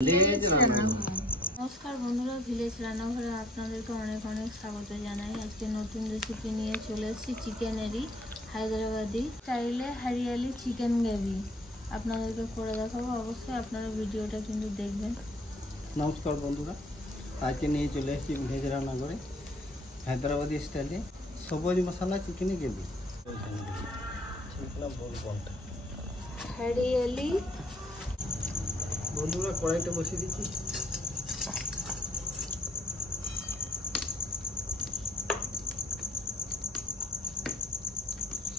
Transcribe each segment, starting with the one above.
नमस्कार बंधुरा ভিলেজ রান্নাঘরে আপনাদেরকে অনেক অনেক স্বাগত জানাই। আজকে নতুন রেসিপি নিয়ে চলে এসেছি চিকেনেরই হায়দ্রাবাদি স্টাইলে হরিয়ালি চিকেন গ্রেভি আপনাদেরকে করে দেখাবো। অবশ্যই আপনারা ভিডিওটা কিন্তু দেখবেন। নমস্কার বন্ধুরা, আজকে নিয়ে চলে এসেছি ভেজ রান্নাঘরে হায়দ্রাবাদি স্টাইলে সবুজ মশলা চিকেন গ্রেভি। হরিয়ালি বন্ধুরা কড়াইটা বসিয়ে দিচ্ছি।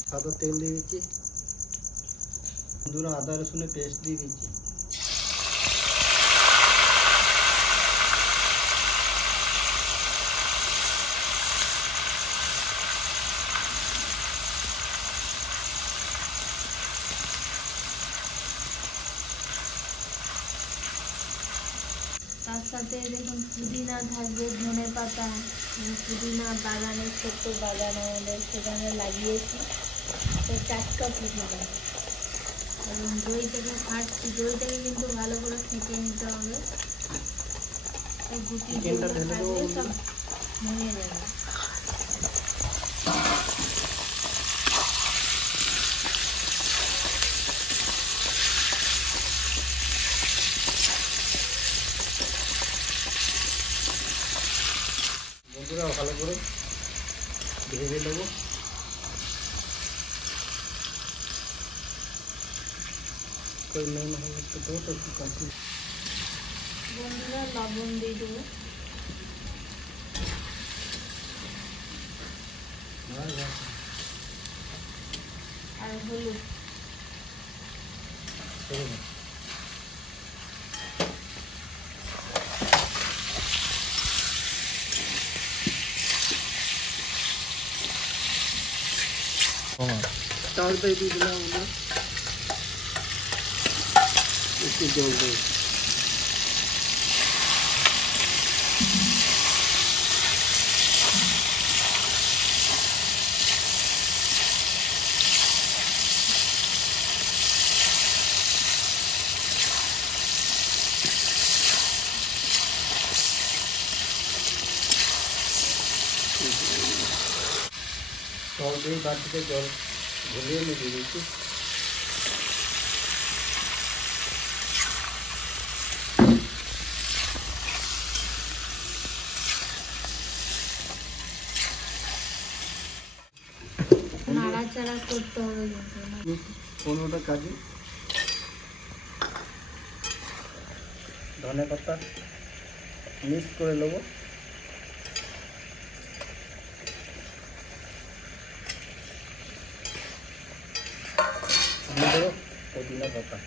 সাদা তেল দিয়ে দিচ্ছি। বন্ধুরা আদা রসুনের পেস্ট দিয়ে দিচ্ছি। তার সাথে দেখুন পুদিনা থাকবে, ধনে পাতা, পুদিনা বাগানের ছোট্ট বাগান আমাদের, সেখানে লাগিয়েছি। তো টাটকা পুদিনা এবং দইটাকে ফাটছি, দইটাকে কিন্তু ভালো করে ফেটে নিতে হবে। গুটি থাকবে সব ভেঙে যাবে। বন্ধুরা ভালো করে ভেজে নেবো। বন্ধুরা লবণ দিয়ে দেবো, আর হলুদ। চালটাই দিয়ে দিলাম আমরা, একটু জল দেব। জল দিয়ে বাটিতে জল ঘুরিয়ে নিয়ে দিয়ে দিচ্ছি। নাড়াচাড়া করতে হবে কিন্তু 15টা কাজু, ধনে পাতা মিক্স করে নেবো। দিয়ে দেবো পুদিনা পাতা।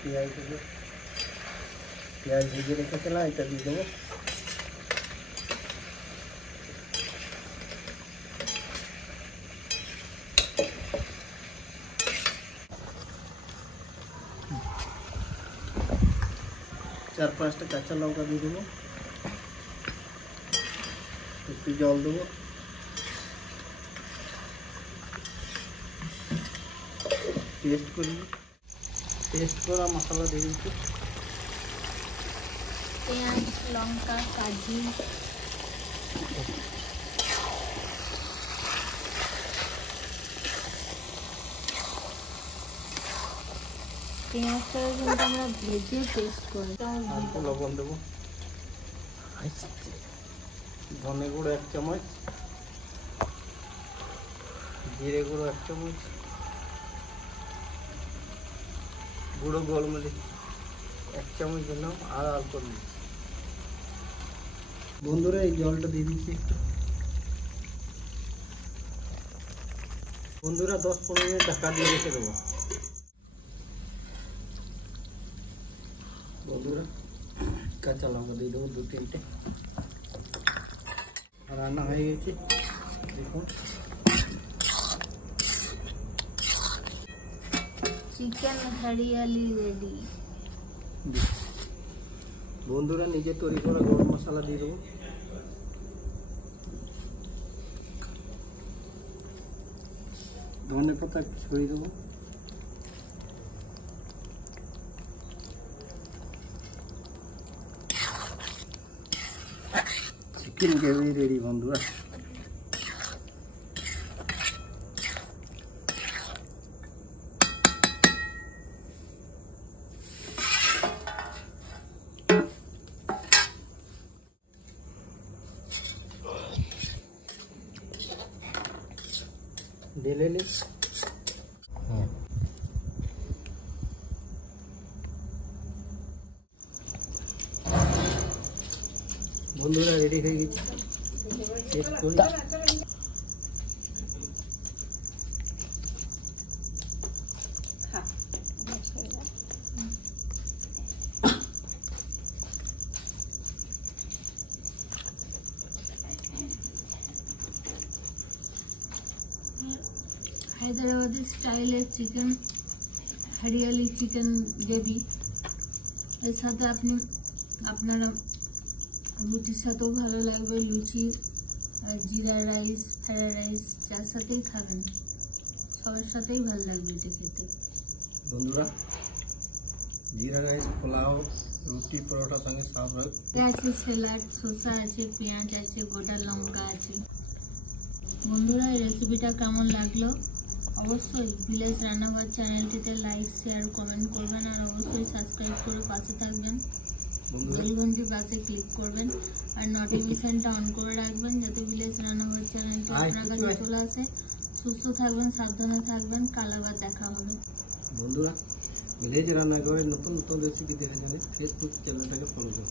পেঁয়াজ দেবো, পেঁয়াজ ভেজে রেখেছিলাম, এটা দিয়ে দেবো। চার পাঁচটা কাঁচা লঙ্কা দিয়ে দেবো, একটু জল দেবো। পেস্ট করা মশলা দিয়ে দিচ্ছি। পেঁয়াজ, লঙ্কা, কাজু, পেঁয়াজটাকে কিন্তু আমরা ভেজে পেস্ট করি। লবণ দেবো, ধনে গুঁড়ো 1 চামচ, জিরে গুঁড়ো 1 চামচ, গুঁড়ো গোলমরিচ 1 চামচ দিলাম, আর অল্প দিচ্ছি। বন্ধুরা এই জলটা দিয়ে দিচ্ছি একটু। বন্ধুরা 10-15 মিনিট ঢাকা দিয়ে রেখে দেবো। বন্ধুরা কাঁচা লঙ্কা দিয়ে দেবো 2-3টে। রান্না হয়ে গেছে দেখুন। Chicken hariyali ready. বন্ধুরা নিজে তৈরি করা গরম মশলা দিয়ে দেবো। ধনে পাতা একটু ছড়িয়ে দেবো। চিকেন গ্রেভি রেডি বন্ধুরা। ঢেলে নি। বন্ধুরা রেডি হয়ে গেছে। হায়দ্রাবাদি স্টাইলের চিকেন হরিয়ালি চিকেন গ্রেভি, এর সাথে আপনারা রুটির সাথেও ভালো লাগবে, লুচি, জিরা রাইস, ফ্রাইড রাইস, যার সাথেই খাবেন সবার সাথেই ভালো লাগবে এটা খেতে। বন্ধুরা জিরা রাইস, পোলাও, রুটি, পরোটার সঙ্গে সব আছে, স্যালাড, শসা আছে, পেঁয়াজ আছে, গোটা লঙ্কা আছে। বন্ধুরা এই রেসিপিটা কেমন লাগলো অবশ্যই ভিলেজ রান্নাঘর চ্যানেলটিতে লাইক, শেয়ার, কমেন্ট করবেন আর অবশ্যই সাবস্ক্রাইব করে পাশে থাকবেন। বেল ঘন্টির পাশে ক্লিক করবেন আর নোটিফিকেশনটা অন করে রাখবেন যাতে ভিলেজ রান্নাঘর চ্যানেলটি আপনার কাছে চলে আসে। সুস্থ থাকবেন, সাবধানে থাকবেন, কাল আবার দেখা হবে। বন্ধুরা ভিলেজ রান্নাঘরের নতুন নতুন রেসিপি দেখার জন্য ফেসবুক চ্যানেলটাকে ফলো করুন।